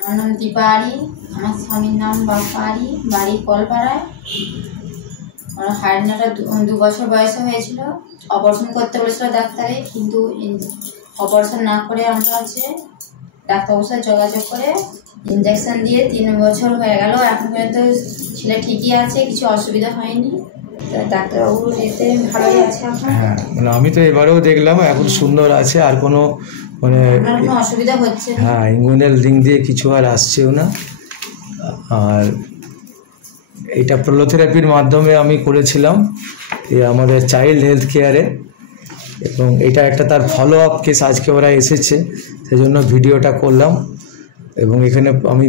আমার নাম দীপাহারি, আমার স্বামীর নাম বাপ্পাহারি, বাড়ি কলপাড়ায়। আমার হার্নিয়াটা 2 বছর বয়সে হয়েছিল। অপারেশন করতে বলেছিল ডাক্তারে, কিন্তু অপারেশন না করে আমরা ডাক্তারবাবুর সাথে যোগাযোগ করে ইঞ্জেকশন দিয়ে 3 বছর হয়ে গেল। এখন পর্যন্ত ছেলে ঠিকই আছে, কিছু অসুবিধা হয়নি। ডাক্তারবাবু এতে ভালোই আছে এখন। হ্যাঁ, মানে আমি তো এবারেও দেখলাম এখন সুন্দর আছে, আর কোনো মানে কোনো অসুবিধা হচ্ছে না। হ্যাঁ, ইঙ্গুইনাল রিং দিয়ে কিছু আর আসছেও না। আর এটা প্রোলোথেরাপির মাধ্যমে আমি করেছিলাম আমাদের চাইল্ড হেলথ কেয়ারে, এবং এটা একটা তার ফলো আপ কেস। আজকে ওরা এসেছে, সেজন্য ভিডিওটা করলাম। এবং এখানে আমি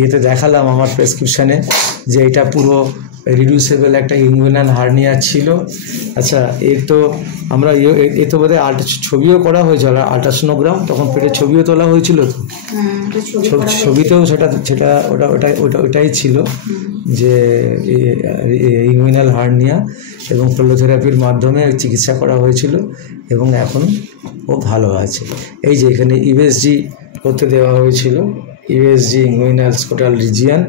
ইয়েতে দেখালাম আমার প্রেসক্রিপশানে যে এটা পুরো রিডিউসেবল একটা ইঙ্গুইনাল হার্নিয়া ছিল। আচ্ছা, এর তো আমরা এ তো বোধহয় ছবিও করা হয়েছিল, আল্ট্রাসোনোগ্রাম, তখন পেটের ছবিও তোলা হয়েছিল। তো ছবিতেও ওটাই ছিল যে ইঙ্গুইনাল হার্নিয়া, এবং প্রোলোথেরাপির মাধ্যমে চিকিৎসা করা হয়েছিল, এবং এখন ও ভালো আছে। এই যে এখানে ইউএসজি করতে দেওয়া হয়েছিল, ইউএসজি ইঙ্গুইনাল স্কোটাল রিজিয়ন,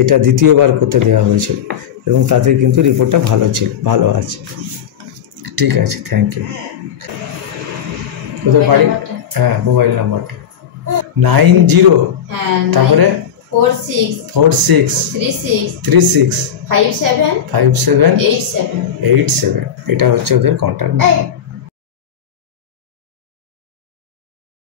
এটা দ্বিতীয়বার করতে দেওয়া হয়েছিল, এবং তাতে কিন্তু রিপোর্টটা ভালো আছে। ঠিক আছে, থ্যাংক ইউ। কোথায় বাড়ি? হ্যাঁ, মোবাইল নাম্বারটা 90 তারপরে 46 36 57 87 এটা হচ্ছে ওদের কন্ট্যাক্ট নাম্বার।